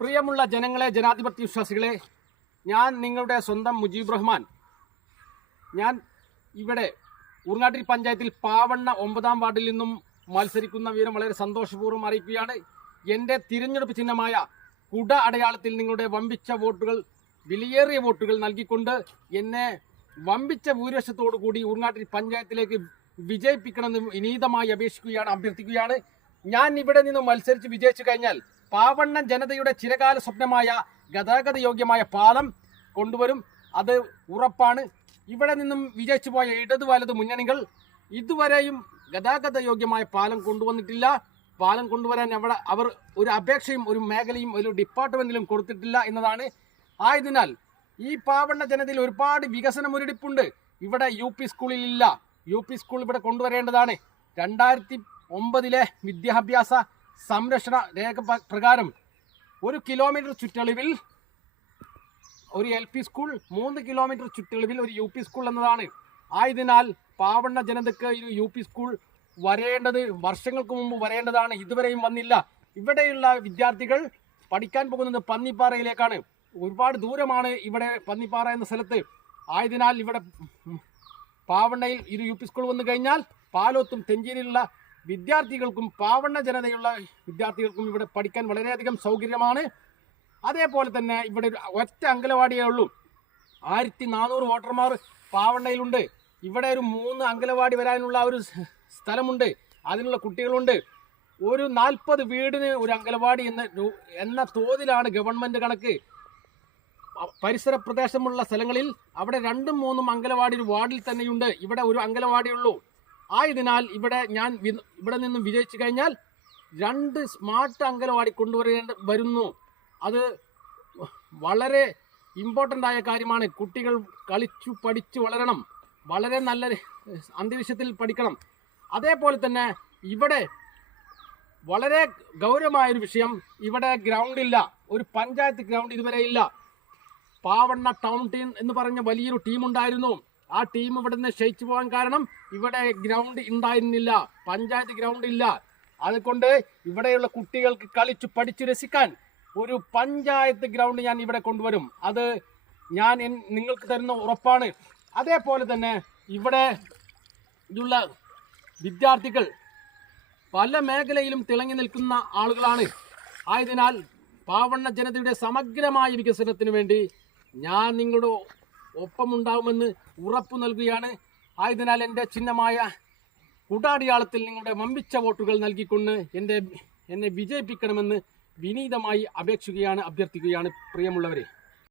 പ്രിയമുള്ള ജനങ്ങളെ ജനാധിപത്യ വിശ്വാസികളെ ഞാൻ നിങ്ങളുടെ സ്വന്തം മുജീബ് റഹ്മാൻ. ഞാൻ ഇവിടെ ഊർങ്ങാട്ടിരി പഞ്ചായത്തിൽ പാവണ്ണ ഒമ്പതാം വാർഡിൽ നിന്നും മത്സരിക്കുന്ന വിവരം വളരെ സന്തോഷപൂർവം അറിയിക്കുകയാണ്. എന്റെ തിരഞ്ഞെടുപ്പ് ചിഹ്നമായ കുട അടയാളത്തിൽ നിങ്ങളുടെ വമ്പിച്ച വോട്ടുകൾ വിലയേറിയ വോട്ടുകൾ നൽകിക്കൊണ്ട് എന്നെ വമ്പിച്ച ഭൂരിപക്ഷത്തോടു കൂടി ഊർങ്ങാട്ടിരി പഞ്ചായത്തിലേക്ക് വിജയിപ്പിക്കണമെന്ന് വിനീതമായി അപേക്ഷിക്കുകയാണ് അഭ്യർത്ഥിക്കുകയാണ്. ഞാൻ ഇവിടെ നിന്ന് മത്സരിച്ച് വിജയിച്ചു കഴിഞ്ഞാൽ പാവണ്ണ ജനതയുടെ ചിരകാല സ്വപ്നമായ ഗതാഗത യോഗ്യമായ പാലം കൊണ്ടുവരും. അത് ഉറപ്പാണ്. ഇവിടെ നിന്നും വിജയിച്ചു പോയ ഇടതു വലത് മുന്നണികൾ ഇതുവരെയും ഗതാഗത യോഗ്യമായ പാലം കൊണ്ടുവന്നിട്ടില്ല. പാലം കൊണ്ടുവരാൻ അവിടെ അവർ ഒരു അപേക്ഷയും ഒരു മേഖലയും ഒരു ഡിപ്പാർട്ട്മെന്റിലും കൊടുത്തിട്ടില്ല എന്നതാണ്. ആയതിനാൽ ഈ പാവണ്ണ ജനതയിൽ ഒരുപാട് വികസന മുരടിപ്പുണ്ട് ഇവിടെ യു പി സ്കൂളിലില്ല. യു പി സ്കൂൾ ഇവിടെ കൊണ്ടുവരേണ്ടതാണ്. രണ്ടായിരത്തി ഒമ്പതിലെ വിദ്യാഭ്യാസ സംരക്ഷണ രേഖ പ്രകാരം ഒരു കിലോമീറ്റർ ചുറ്റളവിൽ ഒരു എൽ പി സ്കൂൾ മൂന്ന് കിലോമീറ്റർ ചുറ്റളവിൽ ഒരു യു പി സ്കൂൾ എന്നതാണ്. ആയതിനാൽ പാവണ്ണ ജനതയ്ക്ക് ഒരു യു പി സ്കൂൾ വരേണ്ടത് വർഷങ്ങൾക്ക് മുമ്പ് വരേണ്ടതാണ്. ഇതുവരെയും വന്നില്ല. ഇവിടെയുള്ള വിദ്യാർത്ഥികൾ പഠിക്കാൻ പോകുന്നത് പന്നിപ്പാറയിലേക്കാണ്. ഒരുപാട് ദൂരമാണ് ഇവിടെ പന്നിപ്പാറ എന്ന സ്ഥലത്ത്. ആയതിനാൽ ഇവിടെ പാവണ്ണയിൽ ഇരു യു പി സ്കൂൾ വന്നു കഴിഞ്ഞാൽ പാലോത്തും തെഞ്ചേരിയിലുള്ള വിദ്യാർത്ഥികൾക്കും പാവണ്ണ ജനതയുള്ള വിദ്യാർത്ഥികൾക്കും ഇവിടെ പഠിക്കാൻ വളരെയധികം സൗകര്യമാണ്. അതേപോലെ തന്നെ ഇവിടെ ഒറ്റ അങ്കലവാടിയേ ഉള്ളൂ. ആയിരത്തി നാനൂറ് വോട്ടർമാർ പാവണ്ണയിലുണ്ട്. ഇവിടെ ഒരു മൂന്ന് അങ്കലവാടി വരാനുള്ള ഒരു സ്ഥലമുണ്ട്. അതിനുള്ള കുട്ടികളുണ്ട്. ഒരു നാൽപ്പത് വീടിന് ഒരു അങ്കലവാടി എന്ന എന്ന തോതിലാണ് ഗവൺമെന്റ് കണക്ക്. പരിസര പ്രദേശമുള്ള സ്ഥലങ്ങളിൽ അവിടെ രണ്ടും മൂന്നും അങ്കലവാടി ഒരു വാർഡിൽ തന്നെയുണ്ട്. ഇവിടെ ഒരു അങ്കലവാടിയുള്ളൂ ആയതിനാൽ ഇവിടെ ഞാൻ ഇവിടെ നിന്നും വിജയിച്ചു കഴിഞ്ഞാൽ രണ്ട് സ്മാർട്ട് അങ്കലവാടി കൊണ്ടുവരേണ്ട വരുന്നു. അത് വളരെ ഇമ്പോർട്ടന്റ് ആയ കാര്യമാണ്. കുട്ടികൾ കളിച്ചു പഠിച്ചു വളരണം. വളരെ നല്ല അന്തരീക്ഷത്തിൽ പഠിക്കണം. അതേപോലെ തന്നെ ഇവിടെ വളരെ ഗൗരവമായൊരു വിഷയം ഇവിടെ ഗ്രൗണ്ട് ഇല്ല. ഒരു പഞ്ചായത്ത് ഗ്രൗണ്ട് ഇതുവരെ ഇല്ല. പാവണ്ണ ടൗൺ ടീം എന്ന് പറഞ്ഞ വലിയൊരു ടീം ഉണ്ടായിരുന്നു. ആ ടീം ഇവിടെ നിന്ന് ക്ഷയിച്ചു പോകാൻ കാരണം ഇവിടെ ഗ്രൗണ്ട് ഉണ്ടായിരുന്നില്ല. പഞ്ചായത്ത് ഗ്രൗണ്ട് ഇല്ല. അതുകൊണ്ട് ഇവിടെയുള്ള കുട്ടികൾക്ക് കളിച്ചു പഠിച്ചു രസിക്കാൻ ഒരു പഞ്ചായത്ത് ഗ്രൗണ്ട് ഞാൻ ഇവിടെ കൊണ്ടുവരും. അത് ഞാൻ നിങ്ങൾക്ക് തരുന്ന ഉറപ്പാണ്. അതേപോലെ തന്നെ ഇവിടെ ഉള്ള വിദ്യാർത്ഥികൾ പല മേഖലയിലും തിളങ്ങി നിൽക്കുന്ന ആളുകളാണ്. ആയതിനാൽ പാവണ്ണ ജനതയുടെ സമഗ്രമായ വികസനത്തിന് വേണ്ടി ഞാൻ നിങ്ങളുടെ ഒപ്പമുണ്ടാകുമെന്ന് ഉറപ്പു നൽകുകയാണ്. ആയതിനാൽ എന്റെ ചിഹ്നമായ കുടാടിയാളത്തിൽ നിങ്ങളുടെ വമ്പിച്ച വോട്ടുകൾ നൽകിക്കൊണ്ട് എന്റെ എന്നെ വിജയിപ്പിക്കണമെന്ന് വിനീതമായി അപേക്ഷിക്കുകയാണ് അഭ്യർത്ഥിക്കുകയാണ് പ്രിയമുള്ളവരെ.